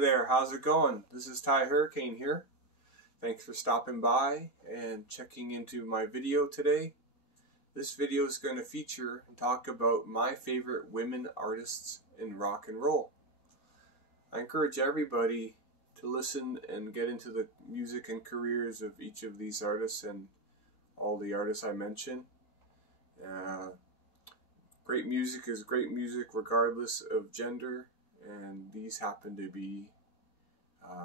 there, how's it going? This is Tye Hurricane here. Thanks for stopping by and checking into my video today. This video is going to feature and talk about my favorite women artists in rock and roll. I encourage everybody to listen and get into the music and careers of each of these artists and all the artists I mention. Great music is great music regardless of gender, and these happen to be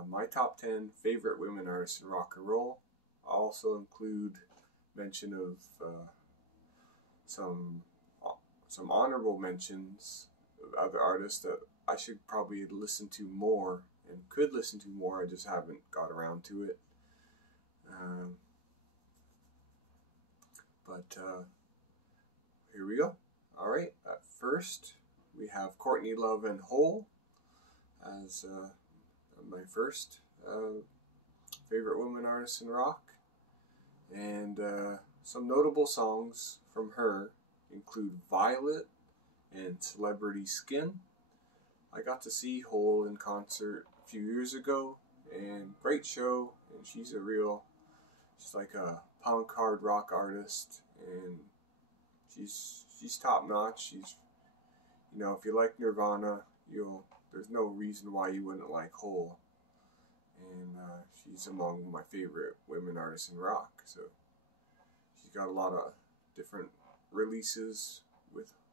my top 10 favorite women artists in rock and roll. I'll also include mention of some honorable mentions of other artists that I should probably listen to more and could listen to more. I just haven't got around to it. Here we go. Alright, at first we have Courtney Love and Hole as my first favorite woman artist in rock. And some notable songs from her include Violet and Celebrity Skin. I got to see Hole in concert a few years ago, and great show, and she's like a punk hard rock artist, and she's top notch. She's, you know, if you like Nirvana, there's no reason why you wouldn't like Hole. And she's among my favorite women artists in rock. So she's got a lot of different releases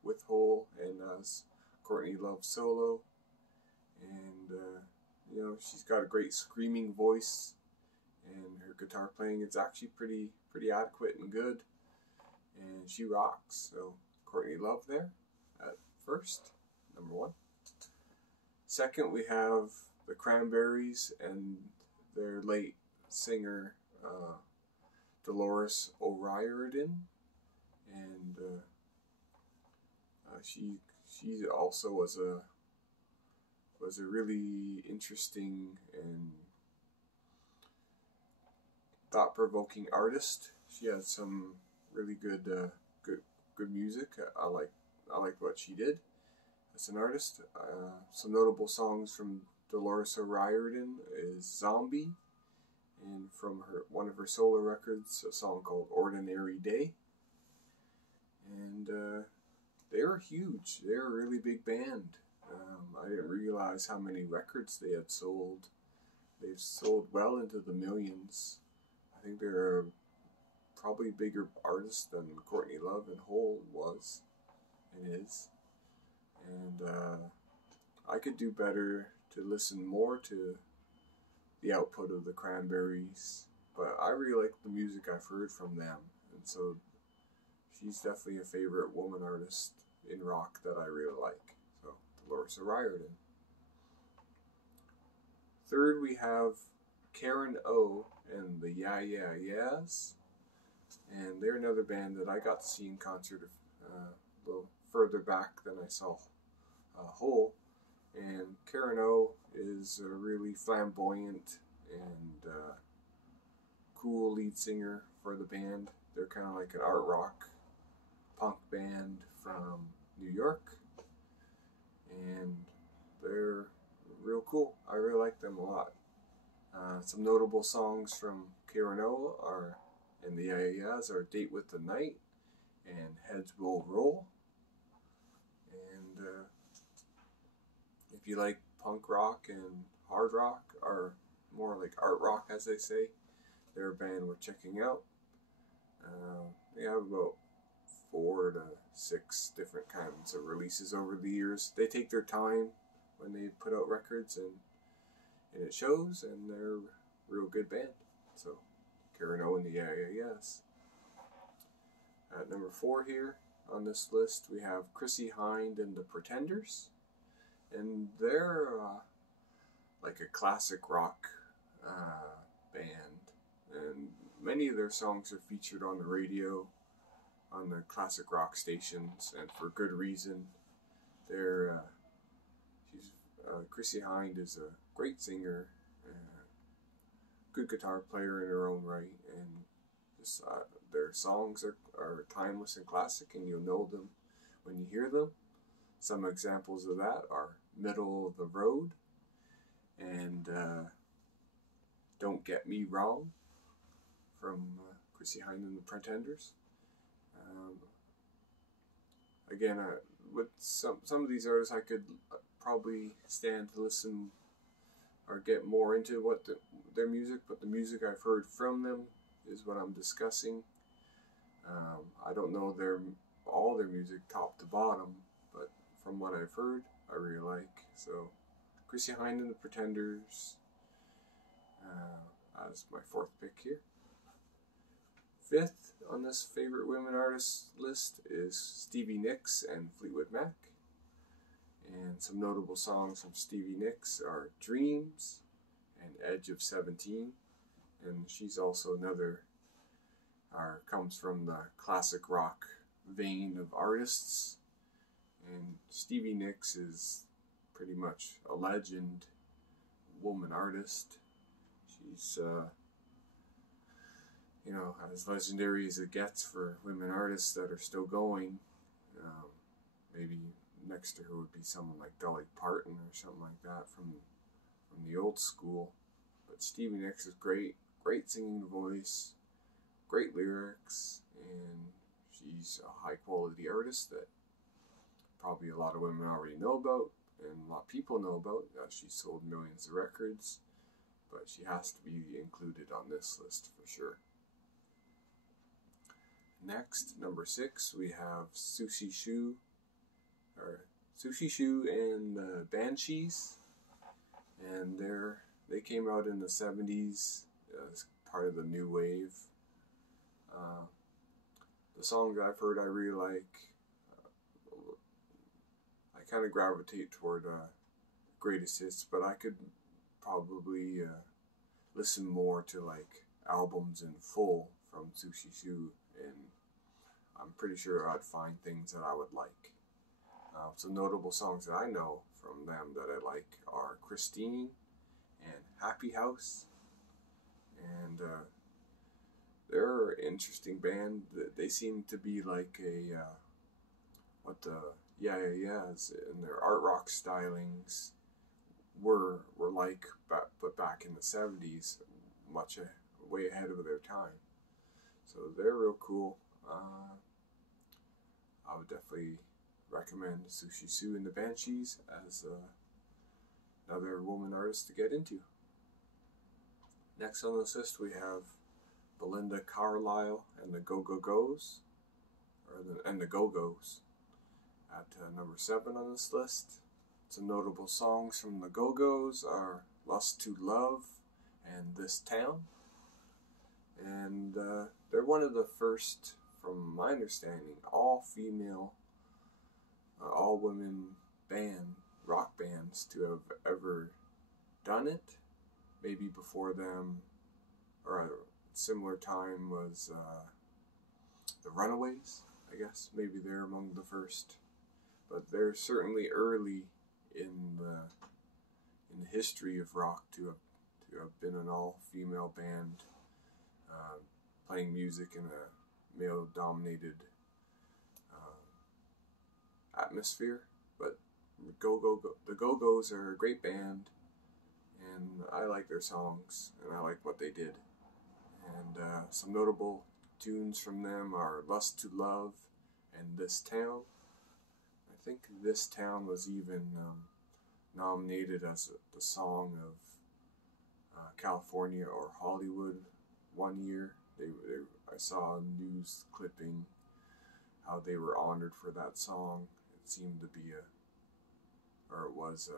with Hole and as Courtney Love solo. And you know, she's got a great screaming voice, and her guitar playing is actually pretty adequate and good. And she rocks. So Courtney Love there at first, number one. Second, we have the Cranberries and their late singer Dolores O'Riordan, and she also was a really interesting and thought-provoking artist. She had some really good music. I liked what she did as an artist. Some notable songs from Dolores O'Riordan is Zombie, and from one of her solo records, a song called Ordinary Day. And they were huge. They were a really big band. I didn't realize how many records they had sold. They've sold well into the millions. I think they're probably a bigger artist than Courtney Love and Hole was and is. And I could do better to listen more to the output of the Cranberries, but I really like the music I've heard from them, and so she's definitely a favorite woman artist in rock that I really like. So Dolores O'Riordan. Third, we have Karen O and the Yeah Yeah Yeahs, and they're another band that I got to see in concert a little further back than I saw Hole. And Karen O is a really flamboyant and cool lead singer for the band. They're kind of like an art rock punk band from New York, and they're real cool. I really like them a lot. Some notable songs from Karen O and the Yeah are Date with the Night and Heads Will Roll. And if you like punk rock and hard rock, or more like art rock as they say, they're a band we're checking out. They have about 4 to 6 different kinds of releases over the years. They take their time when they put out records, and it shows, and they're a real good band. So Karen O and the Yeah Yeah Yeahs. At number 4 here on this list, we have Chrissie Hynde and the Pretenders, and they're like a classic rock band, and many of their songs are featured on the radio, on the classic rock stations, and for good reason. Chrissie Hynde is a great singer, good guitar player in her own right, and their songs are timeless and classic, and you'll know them when you hear them. Some examples of that are Middle of the Road and Don't Get Me Wrong from Chrissy Hynde and the Pretenders. Again, with some of these artists, I could probably stand to listen or get more into their music, but the music I've heard from them is what I'm discussing. I don't know all their music top to bottom, but from what I've heard, I really like. So, Chrissy Hynde and the Pretenders as my fourth pick here. Fifth on this favorite women artists list is Stevie Nicks and Fleetwood Mac. And some notable songs from Stevie Nicks are Dreams and Edge of 17. And she's also comes from the classic rock vein of artists. And Stevie Nicks is pretty much a legend woman artist. She's, as legendary as it gets for women artists that are still going. Maybe next to her would be someone like Dolly Parton or something like that from the old school. But Stevie Nicks is great singing voice, great lyrics, and she's a high quality artist that probably a lot of women already know about, and a lot of people know about. She's sold millions of records, but she has to be included on this list for sure. Next, number 6, we have Sushi Shoe and the Banshees, and they came out in the 70s as part of the new wave. The songs I've heard I really like. I kind of gravitate toward greatest hits, but I could probably listen more to like albums in full from Sushi Shoe, and I'm pretty sure I'd find things that I would like. Some notable songs that I know from them that I like are Christine and Happy House, and they're an interesting band. They seem to be like what the Yeah Yeahs and their art rock stylings were like, but back in the 70s, way ahead of their time. So they're real cool. I would definitely recommend Sushi Shoe and the Banshees as another woman artist to get into. Next on this list we have Belinda Carlisle and the Go-Go-Go's, and the Go-Go's at number 7 on this list. Some notable songs from the Go-Go's are Lust to Love and This Town. And they're one of the first, from my understanding, all-female, all-women rock bands to have ever done it. Maybe before them, or a similar time, was the Runaways, I guess. Maybe they're among the first. But they're certainly early in the history of rock to have been an all-female band playing music in a male-dominated atmosphere. But the Go-Go's are a great band, and I like their songs, and I like what they did. And some notable tunes from them are Lust to Love and This Town. I think This Town was even nominated as the song of California or Hollywood one year. I saw a news clipping how they were honored for that song. It seemed to be it was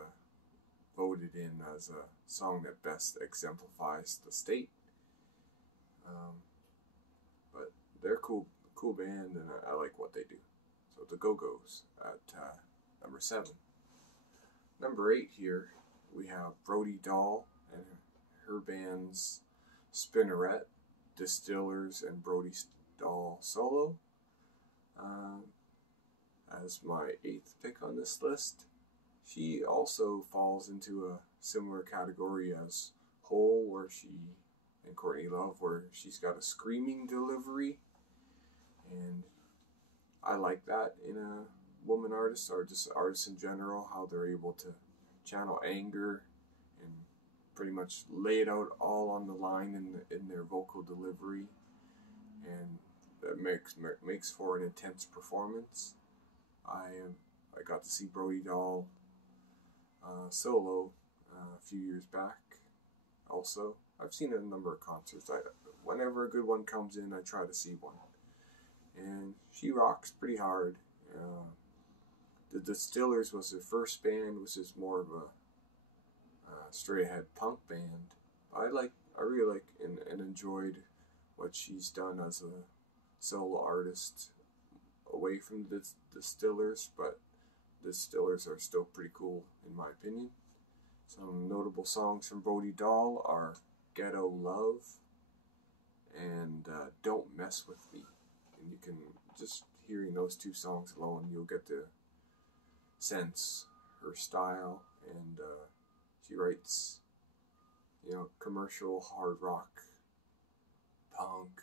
voted in as a song that best exemplifies the state. But they're cool band, and I like what they do. So the Go-Go's at number 7. Number 8 here, we have Brody Doll and her bands Spinneret, Distillers, and Brody Doll Solo as my 8th pick on this list. She also falls into a similar category as Hole, and Courtney Love, where she's got a screaming delivery, and I like that in a woman artist, or just artists in general, how they're able to channel anger and pretty much lay it out all on the line in their vocal delivery, and that makes for an intense performance. I got to see Brody Doll solo a few years back. Also, I've seen a number of concerts. Whenever a good one comes in, I try to see one, and she rocks pretty hard. The Distillers was her first band, which is more of a straight ahead punk band. I really like and enjoyed what she's done as a solo artist away from the Distillers, but the Distillers are still pretty cool in my opinion. Some notable songs from Brody Doll are Ghetto Love and Don't Mess With Me. And you can, just hearing those two songs alone, you'll get to sense her style, and she writes, commercial hard rock, punk.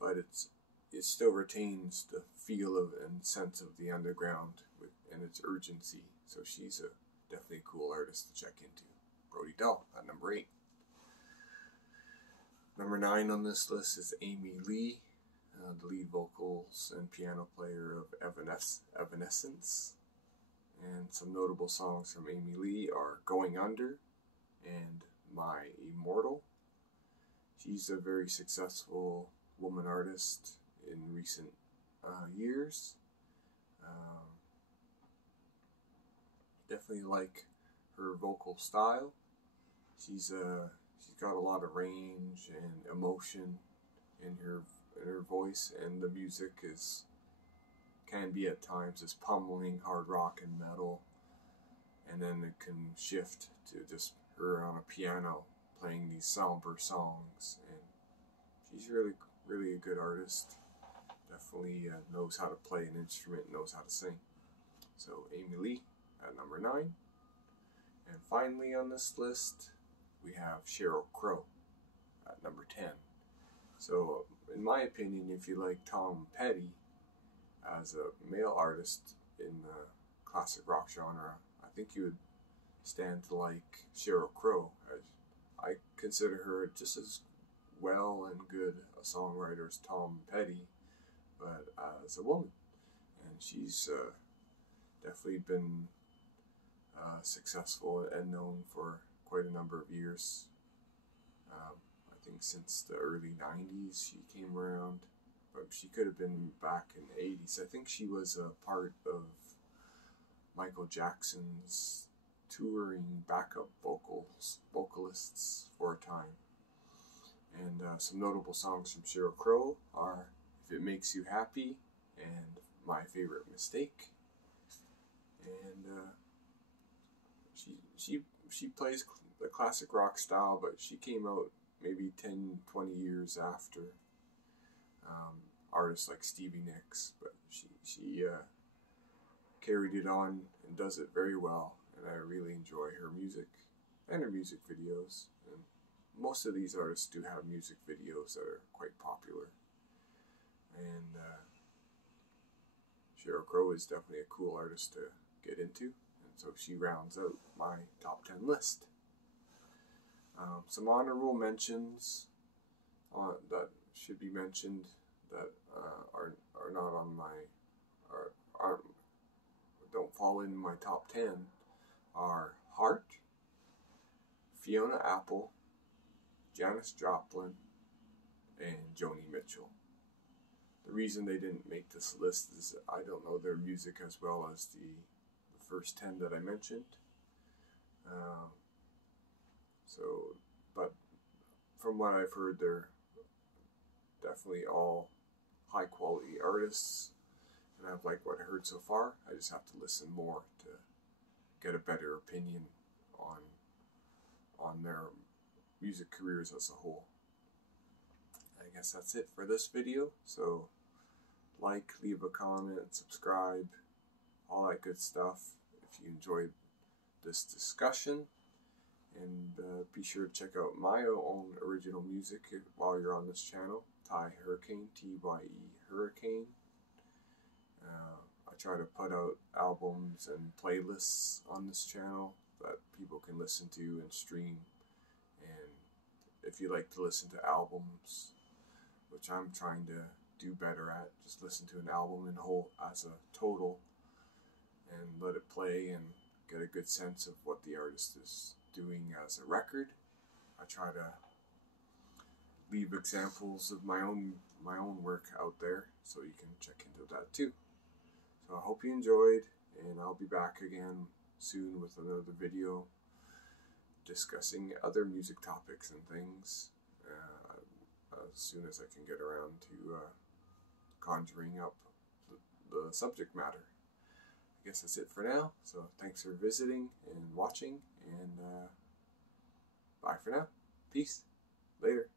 But it still retains the feel of and sense of the underground and its urgency. So she's definitely a cool artist to check into. Brody Doll at number 8. Number 9 on this list is Amy Lee, the lead vocals and piano player of Evanescence. And some notable songs from Amy Lee are Going Under and My Immortal. She's a very successful woman artist in recent years. Definitely like her vocal style. She's got a lot of range and emotion in her voice, and the music can be at times as pummeling hard rock and metal, and then it can shift to just her on a piano playing these somber songs. And she's really a good artist. Definitely knows how to play an instrument, knows how to sing. So Amy Lee at number 9. And finally on this list, we have Sheryl Crow at number 10. So in my opinion, if you like Tom Petty as a male artist in the classic rock genre, I think you would stand to like Sheryl Crow. I consider her just as well and good a songwriter as Tom Petty, but as a woman. And she's definitely been successful and known for quite a number of years. I think since the early 90s she came around, but she could have been back in the 80s. I think she was a part of Michael Jackson's touring backup vocalists for a time. And some notable songs from Sheryl Crow are If It Makes You Happy and My Favorite Mistake. And she plays the classic rock style, but she came out maybe 10, 20 years after artists like Stevie Nicks, but she carried it on and does it very well, and I really enjoy her music and her music videos. And most of these artists do have music videos that are quite popular, and Sheryl Crow is definitely a cool artist to get into, and so she rounds out my top 10 list. Some honorable mentions that should be mentioned that are not on my don't fall in my top 10 are Heart, Fiona Apple, Janis Joplin, and Joni Mitchell. The reason they didn't make this list is I don't know their music as well as the first 10 that I mentioned. But from what I've heard, they're definitely all high quality artists, and I've liked what I heard so far. I just have to listen more to get a better opinion on their music careers as a whole. I guess that's it for this video. So like, leave a comment, subscribe, all that good stuff if you enjoyed this discussion. And be sure to check out my own original music while you're on this channel. Tye Hurricane, Tye Hurricane. I try to put out albums and playlists on this channel that people can listen to and stream. And if you like to listen to albums, which I'm trying to do better at, just listen to an album in whole as a total and let it play and get a good sense of what the artist is doing as a record. I try to leave examples of my own work out there, so you can check into that too. So I hope you enjoyed, and I'll be back again soon with another video discussing other music topics and things as soon as I can get around to conjuring up the subject matter. I guess that's it for now, so thanks for visiting and watching, and bye for now. Peace. Later.